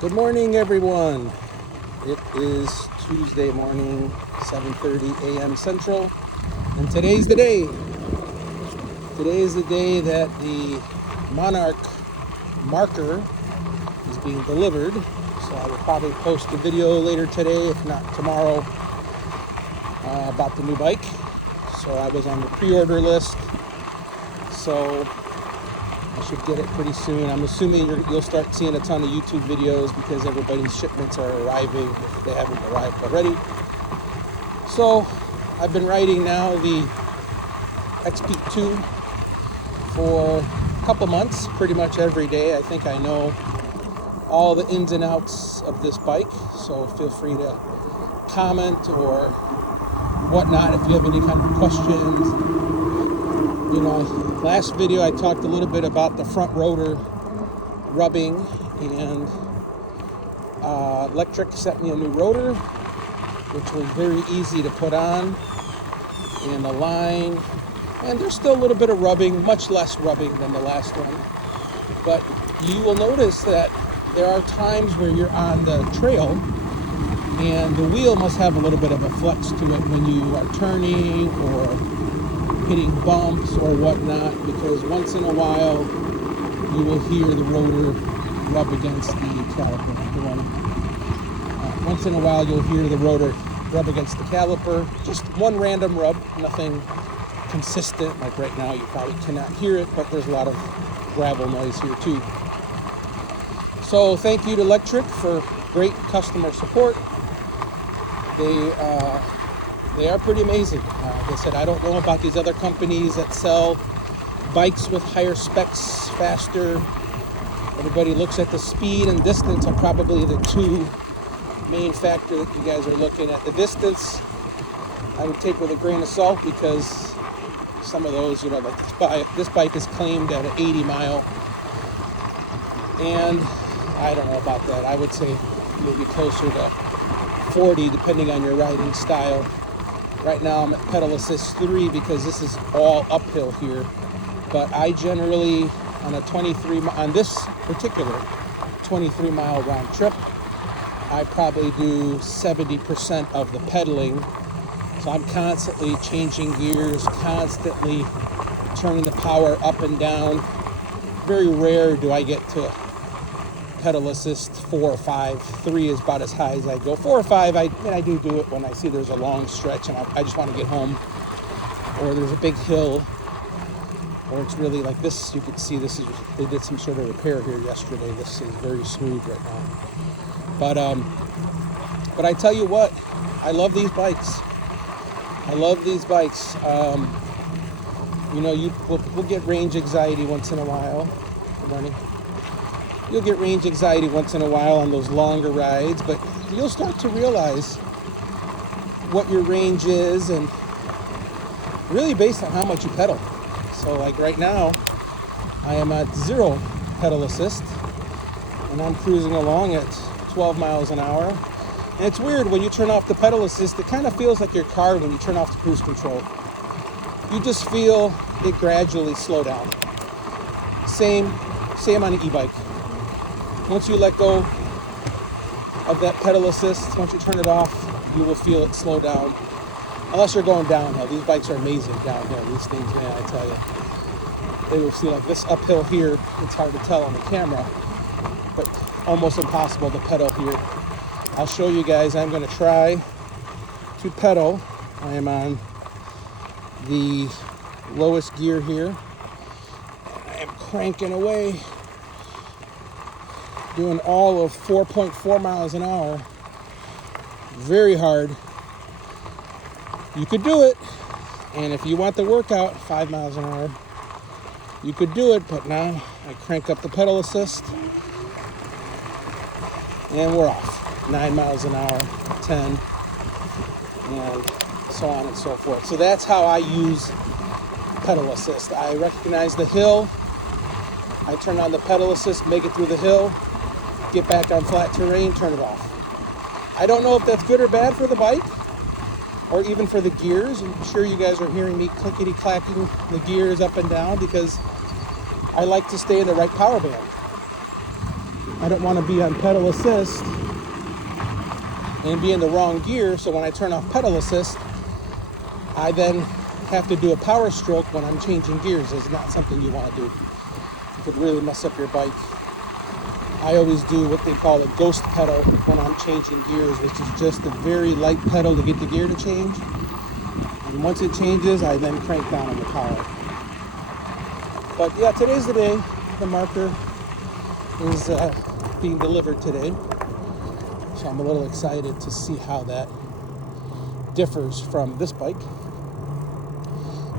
Good morning, everyone. It is Tuesday morning, 7:30 a.m. Central, and today's the day. Today is the day that the Monarc Marker is being delivered. So I will probably post a video later today, if not tomorrow, about the new bike. So I was on the pre-order list, so I should get it pretty soon. I'm assuming you'll start seeing a ton of YouTube videos because everybody's shipments are arriving if they haven't arrived already. So I've been riding now the XP2 for a couple months, pretty much every day. I think I know all the ins and outs of this bike, so feel free to comment or whatnot if you have any kind of questions. You know, last video I talked a little bit about the front rotor rubbing, and Lectric sent me a new rotor, which was very easy to put on and align. And there's still a little bit of rubbing, much less rubbing than the last one. But you will notice that there are times where you're on the trail and the wheel must have a little bit of a flex to it when you are turning or hitting bumps or whatnot, because once in a while you will hear the rotor rub against the caliper. Once in a while you'll hear the rotor rub against the caliper. Just one random rub, nothing consistent. Like right now you probably cannot hear it, but there's a lot of gravel noise here too. So thank you to Lectric for great customer support. They are pretty amazing. Like I said, I don't know about these other companies that sell bikes with higher specs, faster. Everybody looks at the speed and distance are probably the two main factor that you guys are looking at. The distance I would take with a grain of salt, because some of those, like this bike is claimed at an 80 mile. And I don't know about that. I would say maybe closer to 40, depending on your riding style. Right now I'm at pedal assist 3 because this is all uphill here. But I generally, on this particular 23 mile round trip, I probably do 70% of the pedaling. So I'm constantly changing gears, constantly turning the power up and down. Very rare do I get to pedal assist 4 or 5. 3 is about as high as I go. 4 or 5, I do it when I see there's a long stretch and I just want to get home, or there's a big hill, or it's really like this. You can see they did some sort of repair here yesterday. This is very smooth right now. But I tell you what, I love these bikes. We'll get range anxiety once in a while. Good morning. You'll get range anxiety once in a while on those longer rides, but you'll start to realize what your range is, and really based on how much you pedal. So like right now, I am at 0 pedal assist, and I'm cruising along at 12 miles an hour. And it's weird, when you turn off the pedal assist, it kind of feels like your car when you turn off the cruise control. You just feel it gradually slow down. Same on an e-bike. Once you let go of that pedal assist, once you turn it off, you will feel it slow down. Unless you're going downhill. These bikes are amazing downhill. These things, man, I tell you. They will see like this uphill here. It's hard to tell on the camera, but almost impossible to pedal here. I'll show you guys. I'm going to try to pedal. I am on the lowest gear here. I am cranking away, doing all of 4.4 miles an hour. Very hard. You could do it, and if you want the workout, 5 miles an hour, you could do it, but now I crank up the pedal assist, and we're off. 9 miles an hour, 10, and so on and so forth. So that's how I use pedal assist. I recognize the hill, I turn on the pedal assist, make it through the hill, get back on flat terrain, turn it off. I don't know if that's good or bad for the bike, or even for the gears. I'm sure you guys are hearing me clickety-clacking the gears up and down because I like to stay in the right power band. I don't want to be on pedal assist and be in the wrong gear, so when I turn off pedal assist, I then have to do a power stroke when I'm changing gears. It's not something you want to do. It could really mess up your bike. I always do what they call a ghost pedal when I'm changing gears, which is just a very light pedal to get the gear to change. And once it changes, I then crank down on the power. But yeah, today's the day. The Marker is being delivered today. So I'm a little excited to see how that differs from this bike.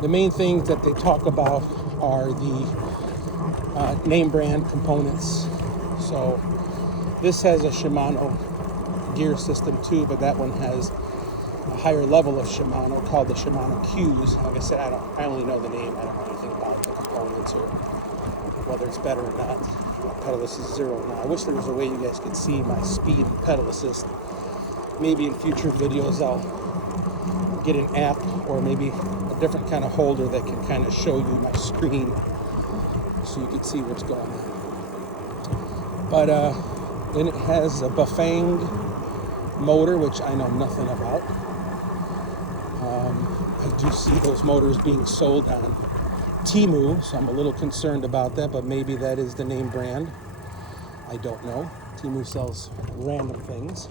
The main things that they talk about are the name brand components. So this has a Shimano gear system too, but that one has a higher level of Shimano called the Shimano Qs. Like I said, I only know the name. I don't know anything about the components or whether it's better or not. Pedal assist 0 now. I wish there was a way you guys could see my speed and pedal assist. Maybe in future videos I'll get an app or maybe a different kind of holder that can kind of show you my screen so you can see what's going on. But then it has a Bafang motor, which I know nothing about. I do see those motors being sold on Temu, so I'm a little concerned about that, but maybe that is the name brand. I don't know. Temu sells random things.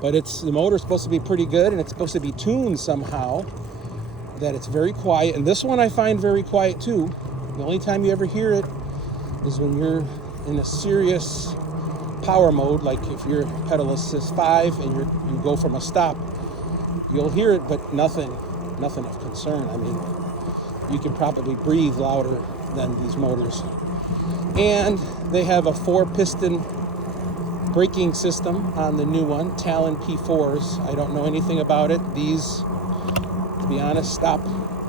But the motor's supposed to be pretty good, and it's supposed to be tuned somehow that it's very quiet. And this one I find very quiet too. The only time you ever hear it is when you're in a serious power mode, like if you're pedal assist 5 and you go from a stop, you'll hear it, but nothing of concern. I mean, you can probably breathe louder than these motors. And they have a 4-piston braking system on the new one, Talon P4s. I don't know anything about it. These, to be honest, stop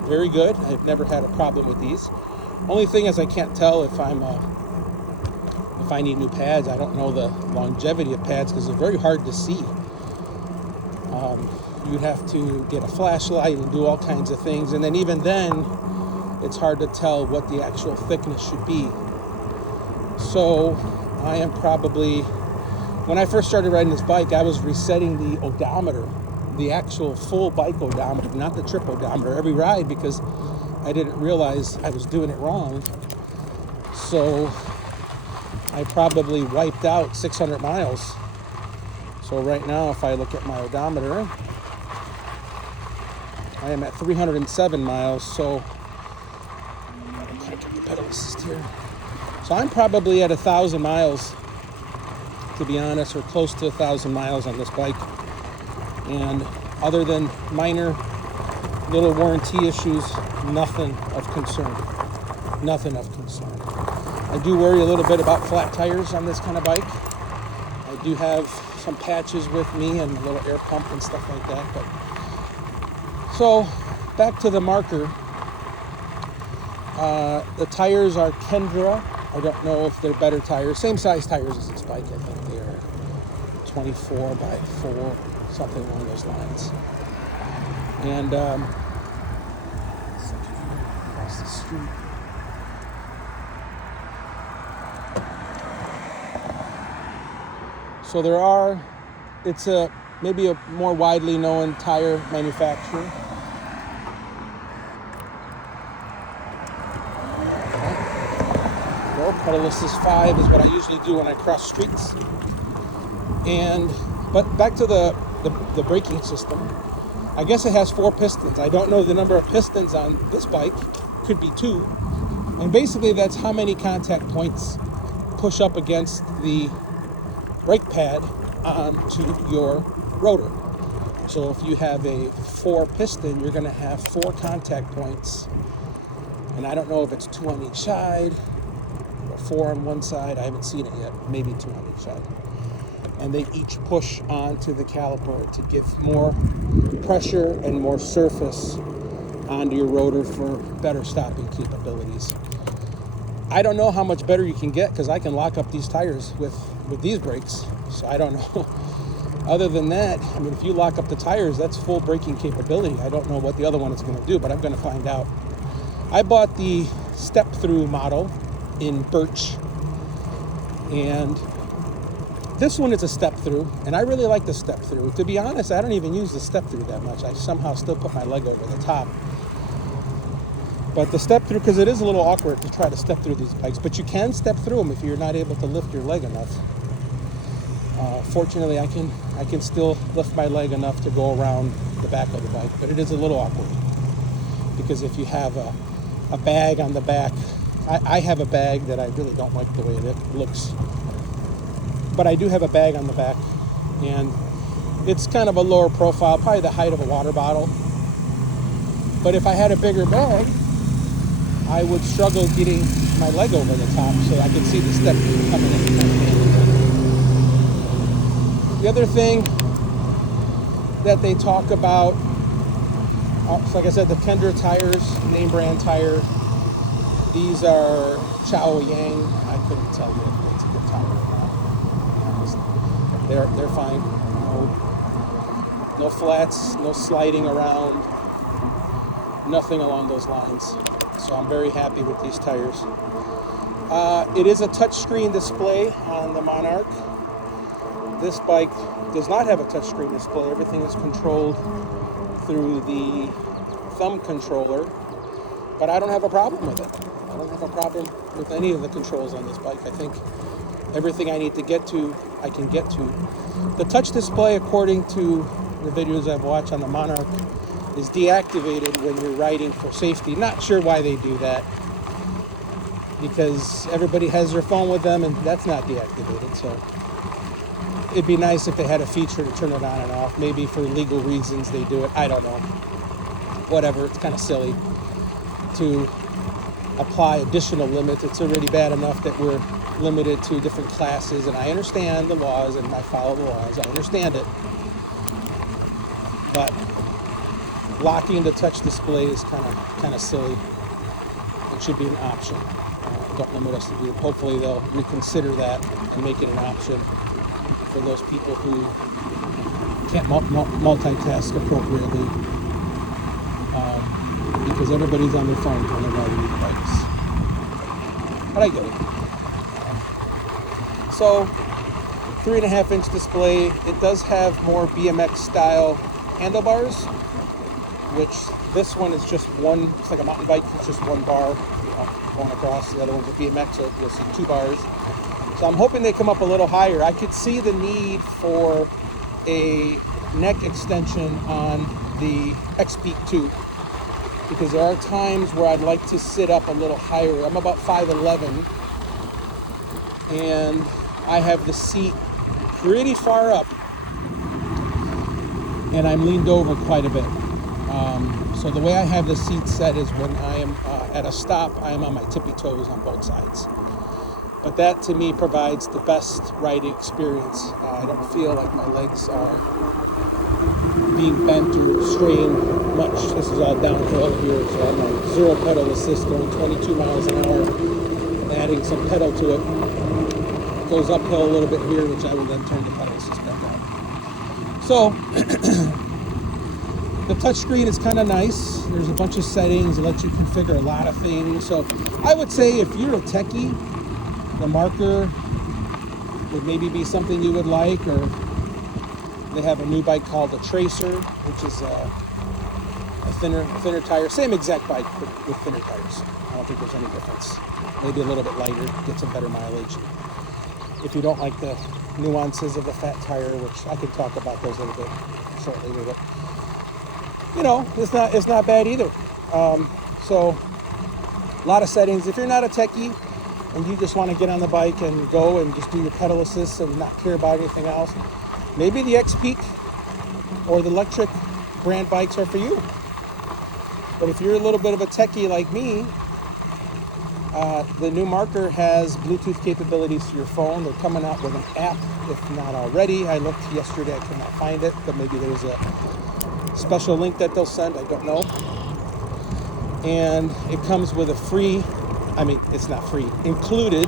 very good. I've never had a problem with these. Only thing is I can't tell if I need new pads. I don't know the longevity of pads because they're very hard to see. You'd have to get a flashlight and do all kinds of things, and then even then it's hard to tell what the actual thickness should be. So I am probably, when I first started riding this bike, I was resetting the odometer, the actual full bike odometer, not the trip odometer, every ride, because I didn't realize I was doing it wrong. So I probably wiped out 600 miles. So right now, if I look at my odometer, I am at 307 miles. So I can the pedal assist here. So I'm probably at 1,000 miles, to be honest, or close to 1,000 miles on this bike. And other than minor little warranty issues, nothing of concern. Nothing of concern. I do worry a little bit about flat tires on this kind of bike. I do have some patches with me and a little air pump and stuff like that. But so back to the Marker. The tires are Kendra. I don't know if they're better tires. Same size tires as this bike. I think they are 24 by 4, something along those lines. And across the street. So it's maybe a more widely known tire manufacturer. Well, pedal assist 5 is what I usually do when I cross streets. But back to the braking system. I guess it has 4 pistons. I don't know the number of pistons on this bike. Could be 2. And basically that's how many contact points push up against the brake pad onto your rotor. So if you have a 4 piston, you're going to have 4 contact points. And I don't know if it's 2 on each side or 4 on one side. I haven't seen it yet. Maybe 2 on each side. And they each push onto the caliper to give more pressure and more surface onto your rotor for better stopping capabilities. I don't know how much better you can get because I can lock up these tires with these brakes. So I don't know. Other than that, I mean, if you lock up the tires, that's full braking capability. I don't know what the other one is going to do, but I'm going to find out. I bought the step-through model in birch. And this one is a step through, and I really like the step through. To be honest, I don't even use the step through that much. I somehow still put my leg over the top. But the step through, because it is a little awkward to try to step through these bikes, but you can step through them if you're not able to lift your leg enough. Fortunately, I can still lift my leg enough to go around the back of the bike, but it is a little awkward because if you have a bag on the back, I have a bag that I really don't like the way it looks, but I do have a bag on the back, and it's kind of a lower profile, probably the height of a water bottle. But if I had a bigger bag, I would struggle getting my leg over the top, so I could see the step coming in. The other thing that they talk about, like I said, the Kendra tires, name brand tire. These are Chow Yang. I couldn't tell you if it's a good tire or not. They're fine. No flats, no sliding around, nothing along those lines. So I'm very happy with these tires. It is a touchscreen display on the Monarch. This bike does not have a touchscreen display. Everything is controlled through the thumb controller, but I don't have a problem with it. I don't have a problem with any of the controls on this bike. I think everything I need to get to, I can get to. The touch display, according to the videos I've watched on the Monarch, is deactivated when you're riding for safety. Not sure why they do that, because everybody has their phone with them and that's not deactivated. So it'd be nice if they had a feature to turn it on and off. Maybe for legal reasons they do it. I don't know. Whatever. It's kind of silly to apply additional limits. It's already bad enough that we're limited to different classes, and I understand the laws and I follow the laws. I understand it. But locking the touch display is kind of silly. It should be an option. Don't limit us to do it. Hopefully they'll reconsider that and make it an option for those people who can't multitask appropriately, because everybody's on their phone when they're riding these bikes. But I get it. So 3.5-inch display. It does have more BMX style handlebars, which this one is just one. It's like a mountain bike. It's just one bar going across. The other one's a BMX, so you'll see 2 bars. So I'm hoping they come up a little higher. I could see the need for a neck extension on the X-Peak 2, because there are times where I'd like to sit up a little higher. I'm about 5'11", and I have the seat pretty far up, and I'm leaned over quite a bit. So the way I have the seat set is when I am at a stop, I am on my tippy toes on both sides. But that to me provides the best riding experience. I don't feel like my legs are being bent or strained much. This is all downhill here, so I'm on 0 pedal assist, going 22 miles an hour, and adding some pedal to it. Goes uphill a little bit here, which I will then turn the pedal assist back on. So the touchscreen is kind of nice. There's a bunch of settings that let you configure a lot of things. So I would say if you're a techie, the Marker would maybe be something you would like. Or they have a new bike called the Tracer, which is a thinner tire. Same exact bike, but with thinner tires. I don't think there's any difference. Maybe a little bit lighter, get some better mileage. If you don't like the nuances of the fat tire, which I can talk about those a little bit shortly, but you know, it's not bad either. So a lot of settings. If you're not a techie and you just want to get on the bike and go and just do your pedal assist and not care about anything else, maybe the X-Peak or the Lectric brand bikes are for you. But if you're a little bit of a techie like me, the new Marker has Bluetooth capabilities to your phone. They're coming out with an app, if not already. I looked yesterday, I could not find it, but maybe there's a special link that they'll send, I don't know. And it comes with a free, it's not free, included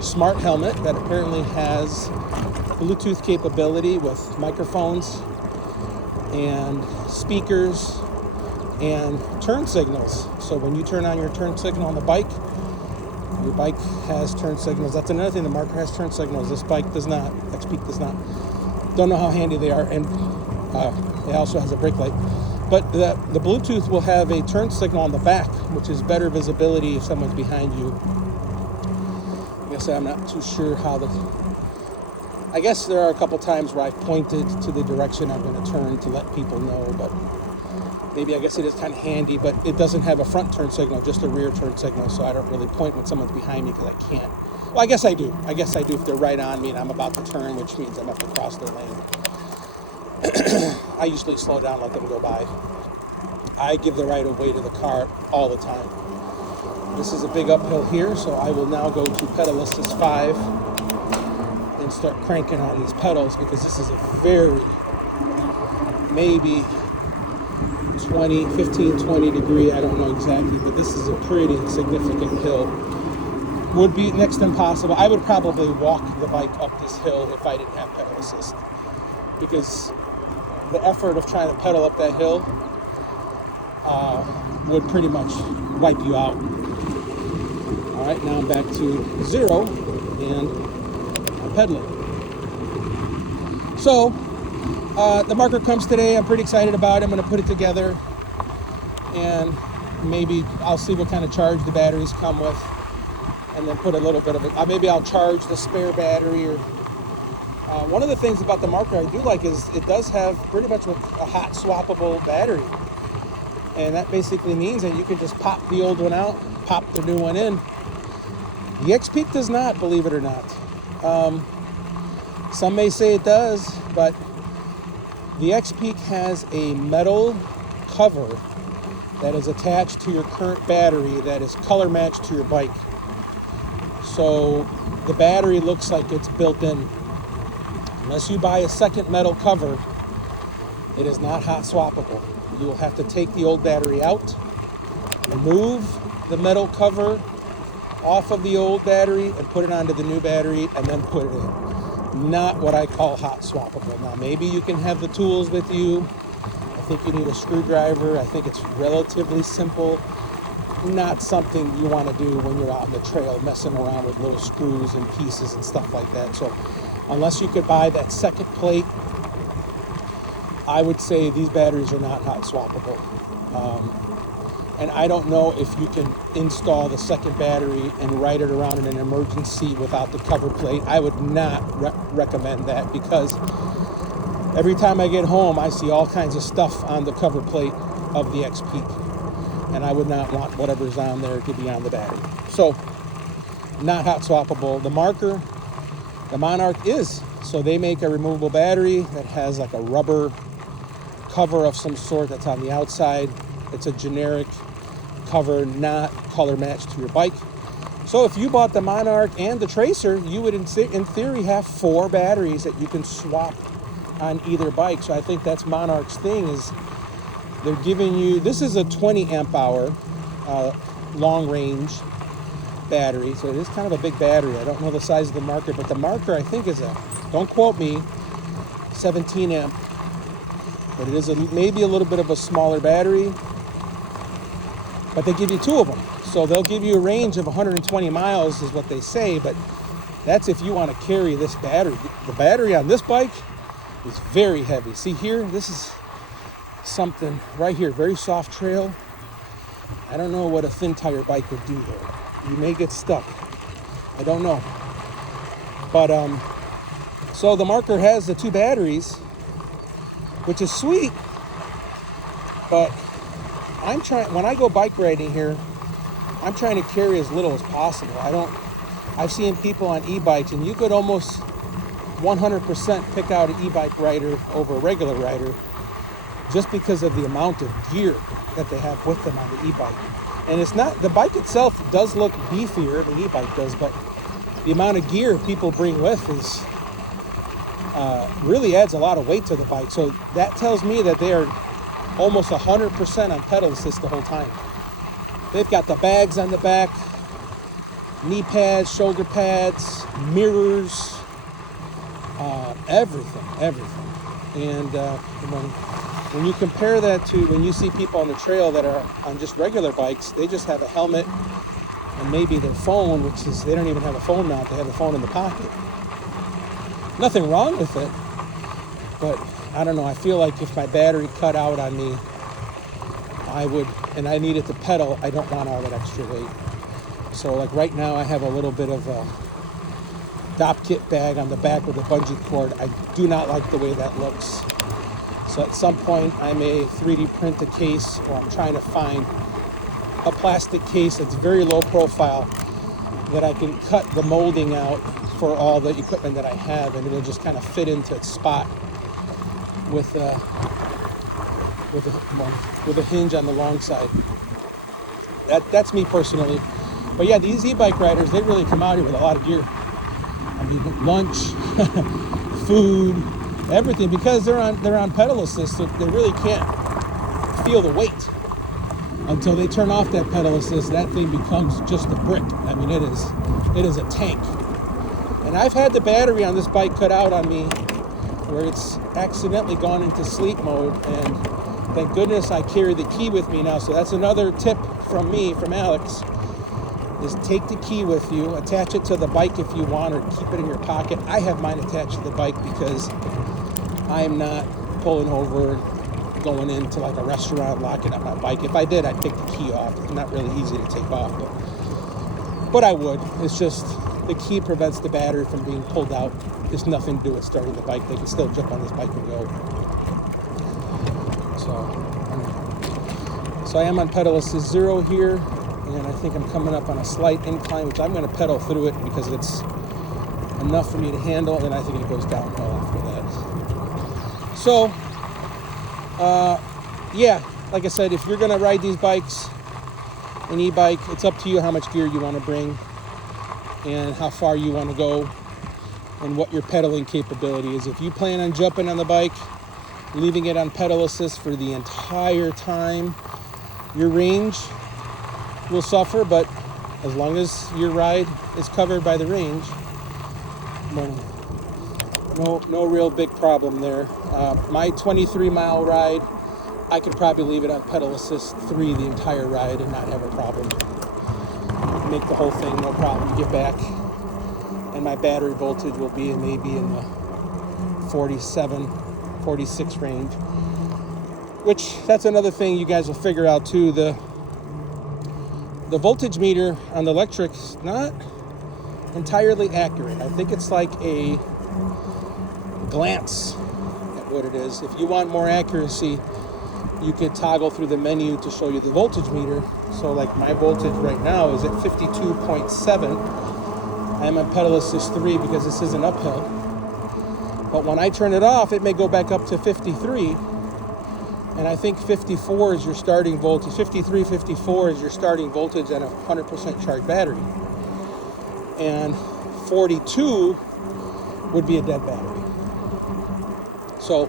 smart helmet that apparently has Bluetooth capability with microphones and speakers and turn signals. So when you turn on your turn signal on the bike, Your bike has turn signals. That's another thing. The Marker has turn signals. This bike does not. X-Peak does not. Don't know how handy they are. And it also has a brake light. But the Bluetooth will have a turn signal on the back, which is better visibility if someone's behind you. I guess I'm not too sure how I guess there are a couple times where I've pointed to the direction I'm going to turn to let people know, but maybe I guess it is kind of handy, but it doesn't have a front turn signal, just a rear turn signal, so I don't really point when someone's behind me because I can't. Well, I guess I do. I guess I do if they're right on me and I'm about to turn, which means I'm up to cross their lane. I usually slow down, let them go by. I give the right of way to the car all the time. This is a big uphill here, so I will now go to pedal assist 5 and start cranking on these pedals because this is a very, maybe 15, 20 degree, I don't know exactly, but this is a pretty significant hill. Would be next to impossible. I would probably walk the bike up this hill if I didn't have pedal assist, because the effort of trying to pedal up that hill would pretty much wipe you out. All right, now I'm back to 0 and I'm pedaling. So the Marker comes today. I'm pretty excited about it. I'm going to put it together and maybe I'll see what kind of charge the batteries come with, and then put a little bit of it. Maybe I'll charge the spare battery. Or one of the things about the Marker I do like is it does have pretty much a hot swappable battery. And that basically means that you can just pop the old one out, pop the new one in. The X-Peak does not, believe it or not. Some may say it does, but the X-Peak has a metal cover that is attached to your current battery that is color matched to your bike. So the battery looks like it's built in. Unless you buy a second metal cover, it is not hot swappable. You will have to take the old battery out, remove the metal cover off of the old battery and put it onto the new battery and then put it in. Not what I call hot swappable. Now, maybe you can have the tools with you. I think you need a screwdriver. I think it's relatively simple. Not something you want to do when you're out in the trail messing around with little screws and pieces and stuff like that. So unless you could buy that second plate, I would say these batteries are not hot swappable. And I don't know if you can install the second battery and ride it around in an emergency without the cover plate. I would not recommend that, because every time I get home, I see all kinds of stuff on the cover plate of the X-Peak. And I would not want whatever's on there to be on the battery. So, not hot swappable. The Marker, the Monarch is. So they make a removable battery that has like a rubber cover of some sort that's on the outside. It's a generic cover, not color matched to your bike. So if you bought the Monarch and the Tracer, you would in theory have 4 batteries that you can swap on either bike. So I think that's Monarch's thing, is they're giving you, this is a 20 amp hour long range battery. So it is kind of a big battery. I don't know the size of the Marker, but the Marker I think is don't quote me, 17 amp. But it is maybe a little bit of a smaller battery. But they give you 2 of them. So they'll give you a range of 120 miles is what they say, but that's if you want to carry this battery. The battery on this bike is very heavy. See here, this is something right here, very soft trail. I don't know what a thin tire bike would do there. You may get stuck. I don't know. But so the Marker has the 2 batteries, which is sweet, but I'm trying, when I go bike riding here, I'm trying to carry as little as possible. I've seen people on e-bikes, and you could almost 100% pick out an e-bike rider over a regular rider just because of the amount of gear that they have with them on the e-bike. And it's not, the bike itself does look beefier, the e-bike does, but the amount of gear people bring with is really adds a lot of weight to the bike. So that tells me that they are almost 100% on pedal assist the whole time. They've got the bags on the back, knee pads, shoulder pads, mirrors, everything. And when you compare that to when you see people on the trail that are on just regular bikes, they just have a helmet and maybe their phone, which is, they don't even have a phone mount, they have a phone in the pocket. Nothing wrong with it, but I don't know, I feel like if my battery cut out on me, and I needed to pedal, I don't want all that extra weight. So like right now I have a little bit of a DOP kit bag on the back with a bungee cord. I do not like the way that looks. So at some point I may 3D print a case, or I'm trying to find a plastic case that's very low profile that I can cut the molding out for all the equipment that I have, and it'll just kind of fit into its spot with a hinge on the long side. That's me personally. But yeah, these e-bike riders, they really come out here with a lot of gear. I mean, lunch, food, everything, because they're on pedal assist, so they really can't feel the weight until they turn off that pedal assist. That thing becomes just a brick. I mean, it is a tank. And I've had the battery on this bike cut out on me where it's accidentally gone into sleep mode, and thank goodness I carry the key with me now. So that's another tip from me, from Alex, is take the key with you, attach it to the bike if you want, or keep it in your pocket. I have mine attached to the bike because I'm not pulling over, going into like a restaurant, locking up my bike. If I did, I'd take the key off. It's not really easy to take off, but I would. It's just the key prevents the battery from being pulled out. There's nothing to do with starting the bike. They can still jump on this bike and go. So I am on pedal assist 0 here, and I think I'm coming up on a slight incline, which I'm going to pedal through it because it's enough for me to handle, and I think it goes downhill after that. So, yeah, like I said, if you're going to ride these bikes, an e-bike, it's up to you how much gear you want to bring and how far you want to go and what your pedaling capability is. If you plan on jumping on the bike, leaving it on pedal assist for the entire time, your range will suffer, but as long as your ride is covered by the range, no real big problem there. My 23-mile ride, I could probably leave it on pedal assist 3 the entire ride and not have a problem. Make the whole thing no problem. Get back, and my battery voltage will be maybe in the 47, 46 range. Which, that's another thing you guys will figure out too. The voltage meter on the Lectric is not entirely accurate. I think it's like a glance at what it is. If you want more accuracy, you could toggle through the menu to show you the voltage meter. So like my voltage right now is at 52.7. I'm on pedal assist 3 because this is an uphill. But when I turn it off, it may go back up to 53. And I think 54 is your starting voltage. 53, 54 is your starting voltage on a 100% charged battery. And 42 would be a dead battery. So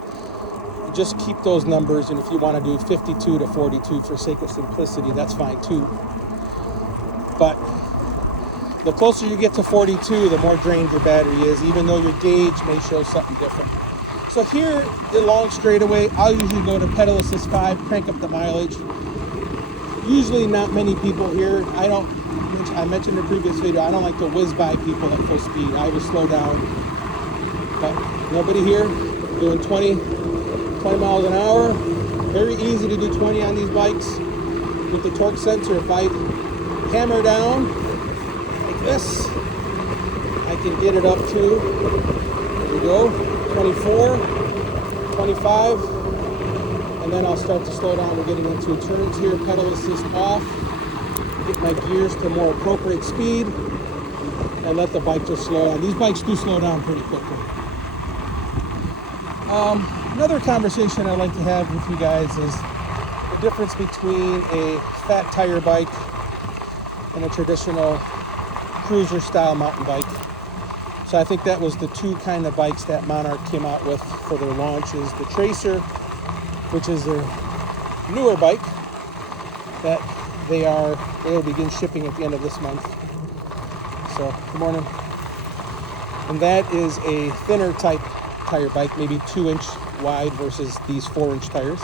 just keep those numbers, and if you want to do 52 to 42 for sake of simplicity, that's fine too. But the closer you get to 42, the more drained your battery is, even though your gauge may show something different. So here, the long straightaway, I'll usually go to pedal assist 5, crank up the mileage. Usually not many people here. I mentioned in the previous video, I don't like to whiz by people at full speed. I will slow down. But nobody here doing 20 miles an hour. Very easy to do 20 on these bikes with the torque sensor. If I hammer down like this, I can get it up to, there we go, 24, 25, and then I'll start to slow down. We're getting into turns here, pedal assist off, get my gears to more appropriate speed, and let the bike just slow down. These bikes do slow down pretty quickly. Another conversation I'd like to have with you guys is the difference between a fat tire bike and a traditional cruiser style mountain bike. So I think that was the two kind of bikes that Monarch came out with for their launches. The Tracer, which is their newer bike that they'll begin shipping at the end of this month. So, good morning. And that is a thinner type tire bike, maybe 2-inch wide versus these 4-inch tires.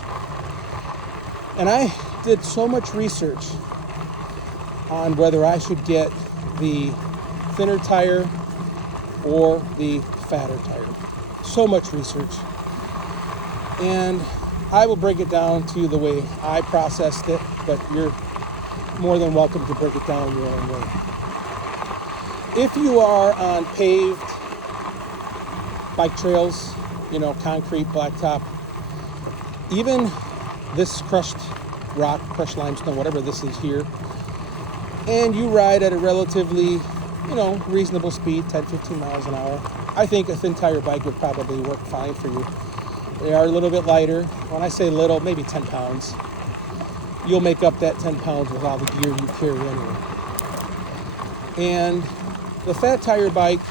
And I did so much research on whether I should get the thinner tire or the fatter tire. So much research. And I will break it down to the way I processed it, but you're more than welcome to break it down your own way. If you are on paved bike trails, concrete, blacktop, even this crushed rock, crushed limestone, whatever this is here, and you ride at a relatively, reasonable speed, 10, 15 miles an hour, I think a thin tire bike would probably work fine for you. They are a little bit lighter. When I say little, maybe 10 pounds. You'll make up that 10 pounds with all the gear you carry anyway. And the fat tire bike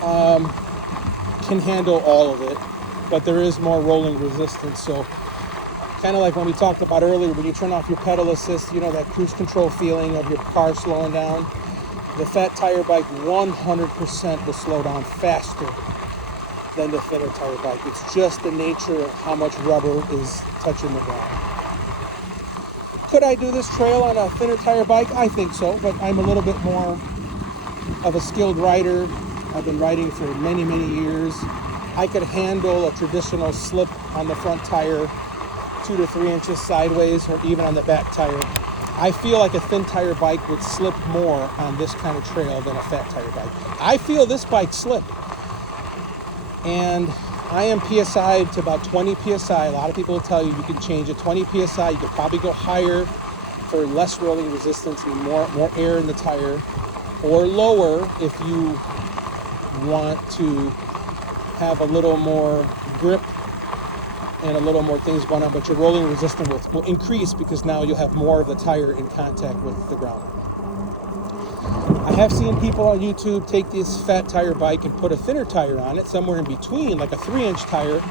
can handle all of it, but there is more rolling resistance. So kind of like when we talked about earlier, when you turn off your pedal assist, that cruise control feeling of your car slowing down. The fat tire bike 100% will slow down faster than the thinner tire bike. It's just the nature of how much rubber is touching the ground. Could I do this trail on a thinner tire bike? I think so, but I'm a little bit more of a skilled rider. I've been riding for many, many years. I could handle a traditional slip on the front tire 2 to 3 inches sideways, or even on the back tire. I feel like a thin tire bike would slip more on this kind of trail than a fat tire bike. I feel this bike slip. And I am PSI'd to about 20 PSI. A lot of people will tell you can change it. 20 PSI, you could probably go higher for less rolling resistance and more air in the tire, or lower if you want to have a little more grip and a little more things going on, but your rolling resistance will increase because now you'll have more of the tire in contact with the ground. I have seen people on YouTube take this fat tire bike and put a thinner tire on it, somewhere in between, like a 3-inch tire,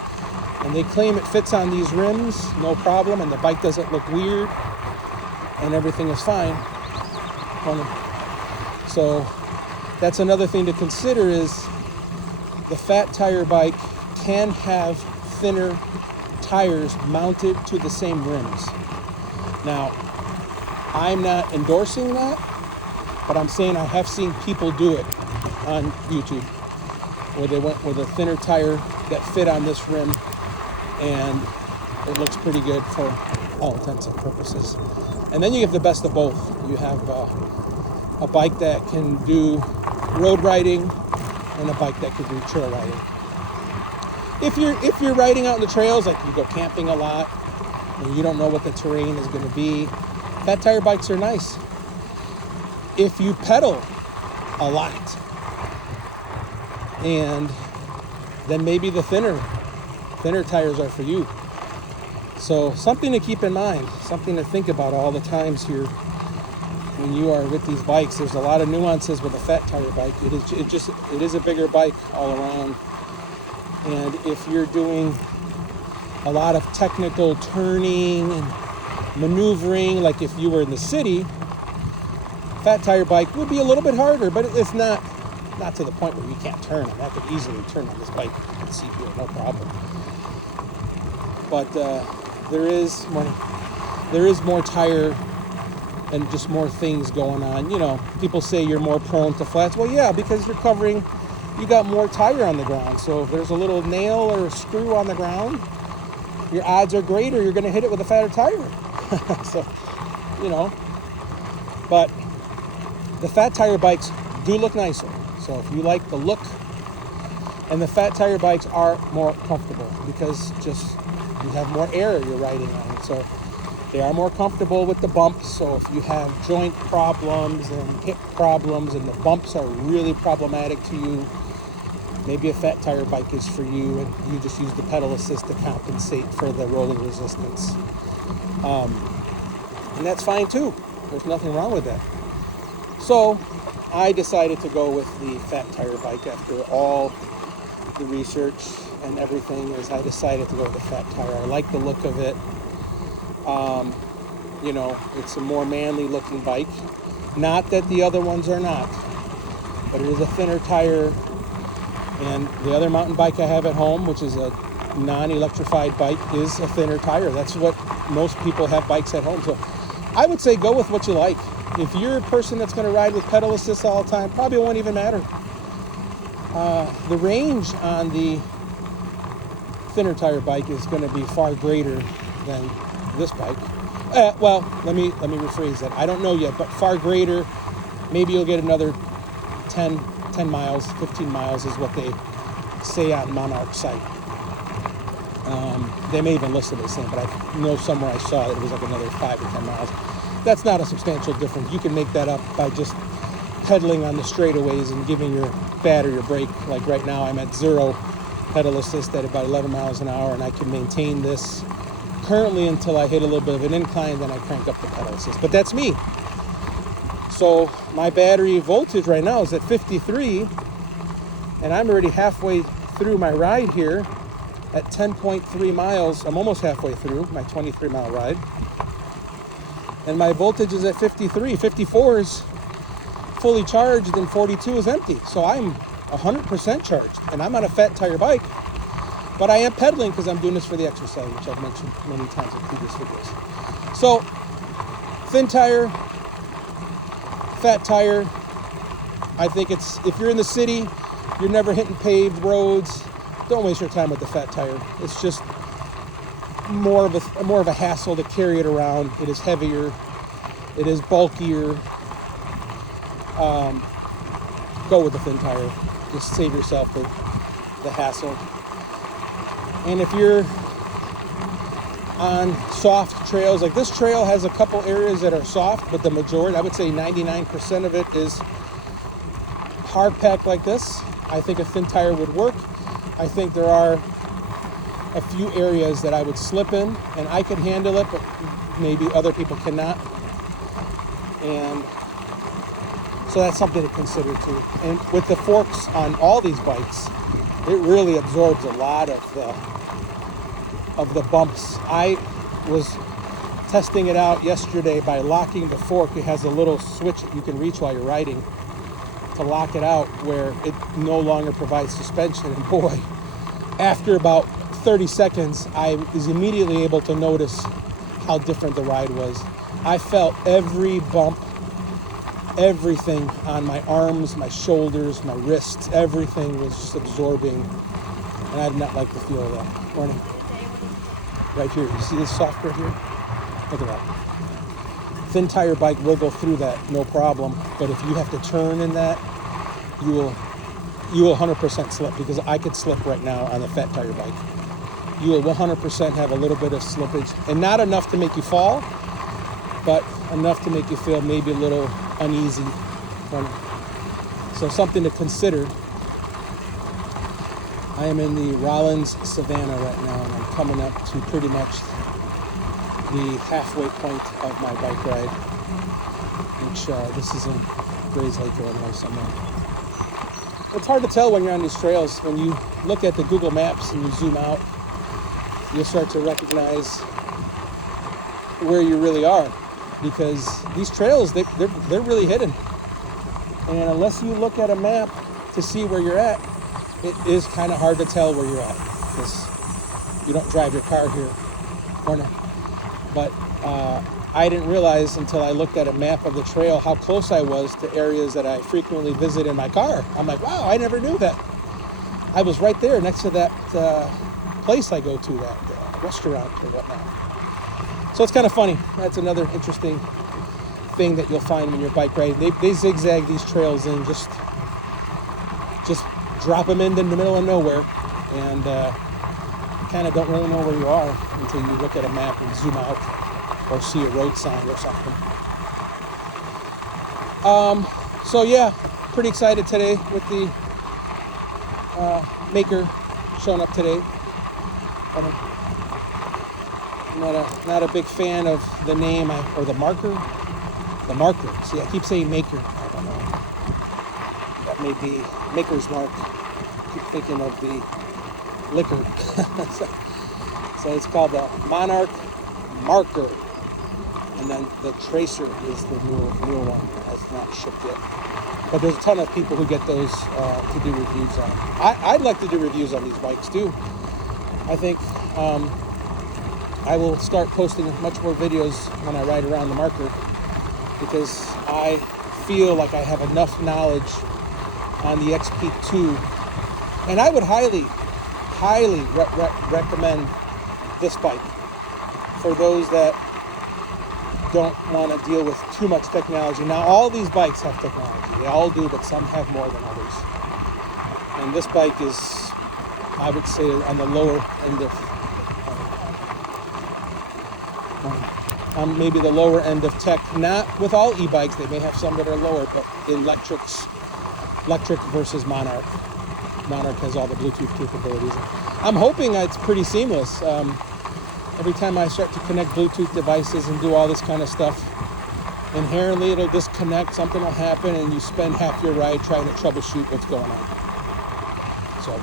and they claim it fits on these rims, no problem, and the bike doesn't look weird, and everything is fine. So that's another thing to consider, is the fat tire bike can have thinner tires mounted to the same rims. Now, I'm not endorsing that, but I'm saying I have seen people do it on YouTube, where they went with a thinner tire that fit on this rim, and it looks pretty good for all intents and purposes. And then you have the best of both. You have a bike that can do road riding and a bike that can do trail riding. If you're riding out in the trails, like you go camping a lot and you don't know what the terrain is going to be, fat tire bikes are nice. If you pedal a lot, and then maybe the thinner tires are for you. So something to keep in mind, something to think about all the times here when you are with these bikes. There's a lot of nuances with a fat tire bike. It is a bigger bike all around. And if you're doing a lot of technical turning and maneuvering, like if you were in the city, fat tire bike would be a little bit harder, but it's not to the point where you can't turn. I could easily turn on this bike. You can see here, no problem. But there is more tire and just more things going on. People say you're more prone to flats. Well, yeah, because you got more tire on the ground. So if there's a little nail or a screw on the ground, your odds are greater you're going to hit it with a fatter tire. So, but the fat tire bikes do look nicer. So if you like the look, and the fat tire bikes are more comfortable because you have more air you're riding on. So they are more comfortable with the bumps. So if you have joint problems and hip problems and the bumps are really problematic to you, maybe a fat tire bike is for you, and you just use the pedal assist to compensate for the rolling resistance. And that's fine too. There's nothing wrong with that. So I decided to go with the fat tire bike after all the research and everything. As I decided to go with the fat tire. I like the look of it. It's a more manly looking bike. Not that the other ones are not, but it is a thinner tire. And the other mountain bike I have at home, which is a non-electrified bike, is a thinner tire. That's what most people have bikes at home. So I would say go with what you like. If you're a person that's going to ride with pedal assist all the time, probably won't even matter. The range on the thinner tire bike is going to be far greater than this bike. Well, let me rephrase that. I don't know yet, but far greater. Maybe you'll get another 10 miles, 15 miles is what they say on Monarch site. They may even list it as saying, but I know somewhere I saw that it was like another 5 or 10 miles. That's not a substantial difference. You can make that up by just pedaling on the straightaways and giving your battery a brake. Like right now, I'm at 0 pedal assist at about 11 miles an hour, and I can maintain this currently until I hit a little bit of an incline, then I crank up the pedal assist. But that's me. So my battery voltage right now is at 53, and I'm already halfway through my ride here at 10.3 miles. I'm almost halfway through my 23-mile ride. And my voltage is at 53. 54 is fully charged and 42 is empty. So I'm 100% charged, and I'm on a fat tire bike, but I am pedaling because I'm doing this for the exercise, which I've mentioned many times in previous videos. So thin tire, fat tire. I think if you're in the city, you're never hitting paved roads, don't waste your time with the fat tire. It's just more of a hassle to carry it around. It is heavier. It is bulkier. Go with the thin tire. Just save yourself the hassle. And if you're on soft trails, like this trail has a couple areas that are soft, but the majority, I would say 99% of it is hard packed like this. I think a thin tire would work. I think there are a few areas that I would slip in, and I could handle it, but maybe other people cannot. And so that's something to consider too. And with the forks on all these bikes, it really absorbs a lot of the bumps. I was testing it out yesterday by locking the fork. It has a little switch that you can reach while you're riding to lock it out where it no longer provides suspension. And boy, after about 30 seconds, I was immediately able to notice how different the ride was. I felt every bump, everything on my arms, my shoulders, my wrists, everything was just absorbing. And I did not like the feel of that. Morning. Right here, you see this soft right here? Look at that. Thin tire bike will go through that, no problem. But if you have to turn in that, you will 100% slip, because I could slip right now on a fat tire bike. You will 100% have a little bit of slippage, and not enough to make you fall, but enough to make you feel maybe a little uneasy. So something to consider. I am in the Rollins Savannah right now, and I'm coming up to pretty much the halfway point of my bike ride, which this is in Grays Lake, Illinois somewhere. It's hard to tell when you're on these trails. When you look at the Google Maps and you zoom out, you'll start to recognize where you really are, because these trails, they're really hidden. And unless you look at a map to see where you're at, it is kind of hard to tell where you're at, because you don't drive your car here. But I didn't realize until I looked at a map of the trail how close I was to areas that I frequently visit in my car. I'm like, wow, I never knew that. I was right there next to that place I go to, that restaurant or whatnot. So it's kind of funny. That's another interesting thing that you'll find when you're bike riding. They zigzag these trails in, just drop them in the middle of nowhere, and kind of don't really know where you are until you look at a map and zoom out or see a road sign or something. So yeah, pretty excited today with the Maker showing up today. I'm not a big fan of the name or the marker. The Marker. See, I keep saying Maker. I don't know. That may be Maker's Mark. I keep thinking of the liquor. So it's called the Monarc Marker. And then the Tracer is the newer one that has not shipped yet. But there's a ton of people who get those to do reviews on. I'd like to do reviews on these bikes too. I think I will start posting much more videos when I ride around the Marker. because I feel like I have enough knowledge on the XP2, and I would highly recommend this bike for those that don't want to deal with too much technology. Now, all these bikes have technology. They all do, but some have more than others. And this bike is, I would say, on the lower end of maybe the lower end of tech. Not with all e-bikes. They may have some that are lower, but Lectric versus Monarch. Monarch has all the Bluetooth capabilities. I'm hoping it's pretty seamless. Every time I start to connect Bluetooth devices and do all this kind of stuff, inherently it'll disconnect, something will happen, and you spend half your ride trying to troubleshoot what's going on. So,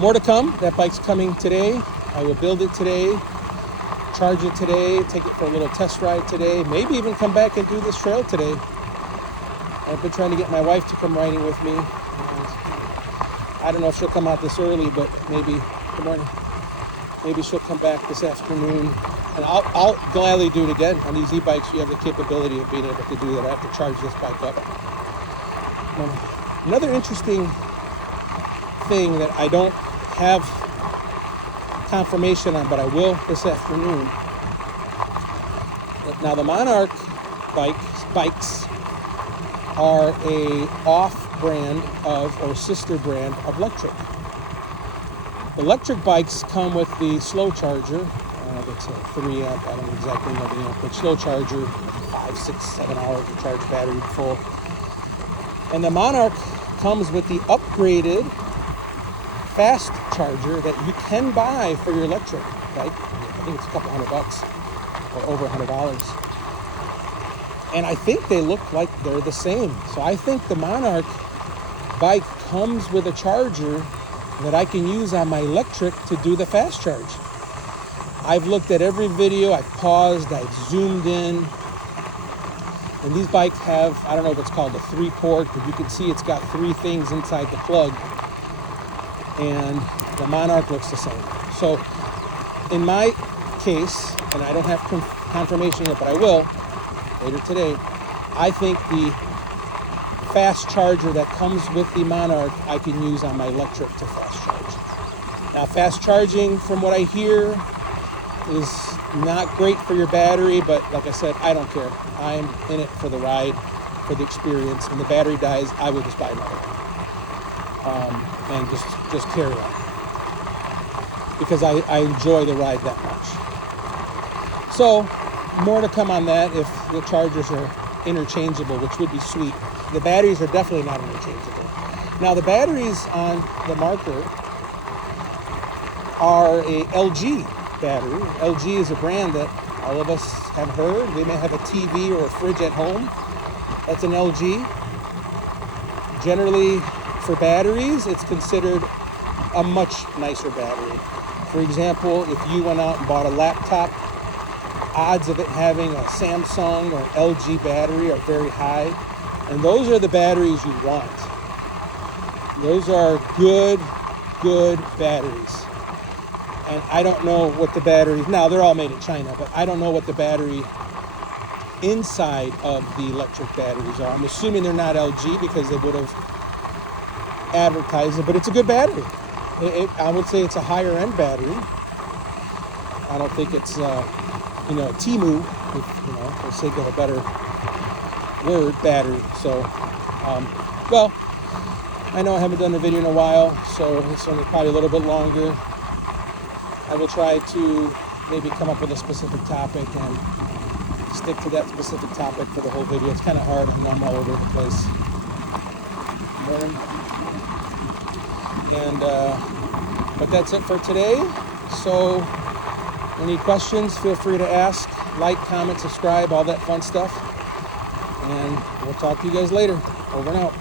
more to come. That bike's coming today. I will build it today, charge it today, take it for a little test ride today, maybe even come back and do this trail today. I've been trying to get my wife to come riding with me. I don't know if she'll come out this early, but maybe, good morning, maybe she'll come back this afternoon. And I'll gladly do it again. On these e-bikes, you have the capability of being able to do that. I have to charge this bike up. Another interesting thing that I don't have confirmation on, but I will this afternoon. Now, the Monarch bikes are a off-brand of, or sister brand of Lectric. The Lectric bikes come with the slow charger. It's a 3 amp, I don't exactly know the amp, but slow charger, 5, 6, 7 hours to charge battery full. And the Monarch comes with the upgraded fast charger that you can buy for your Lectric bike. I think it's a couple $100 or over $100. And I think they look like they're the same. So I think the Monarch bike comes with a charger that I can use on my Lectric to do the fast charge. I've looked at every video, I've paused, I've zoomed in. And these bikes have, I don't know if it's called a 3-port, but you can see it's got 3 things inside the plug. And the Monarch looks the same. So in my case, and I don't have confirmation yet, but I will later today, I think the fast charger that comes with the Monarch I can use on my Lectric to fast charge. Now, fast charging, from what I hear, is not great for your battery, but like I said, I don't care. I'm in it for the ride, for the experience. When the battery dies, I will just buy another one. And just carry on. Because I enjoy the ride that much. So, more to come on that if the chargers are interchangeable, which would be sweet. The batteries are definitely not interchangeable. Now, the batteries on the Marker are a LG battery. LG is a brand that all of us have heard. They may have a TV or a fridge at home. That's an LG. Generally, for batteries, it's considered a much nicer battery. For example, if you went out and bought a laptop, odds of it having a Samsung or LG battery are very high. And those are the batteries you want. Those are good batteries. And I don't know what the batteries, now they're all made in China, but I don't know what the battery inside of the Lectric batteries are. I'm assuming they're not LG because they would have advertised it, but it's a good battery. I would say it's a higher end battery. I don't think it's, Temu, for the sake of a better word, battery. So, I know I haven't done a video in a while, so it's only probably a little bit longer. I will try to maybe come up with a specific topic and stick to that specific topic for the whole video. It's kind of hard. I know I'm all over the place. But that's it for today. So, any questions, feel free to ask. Like, comment, subscribe, all that fun stuff. And we'll talk to you guys later. Over and out.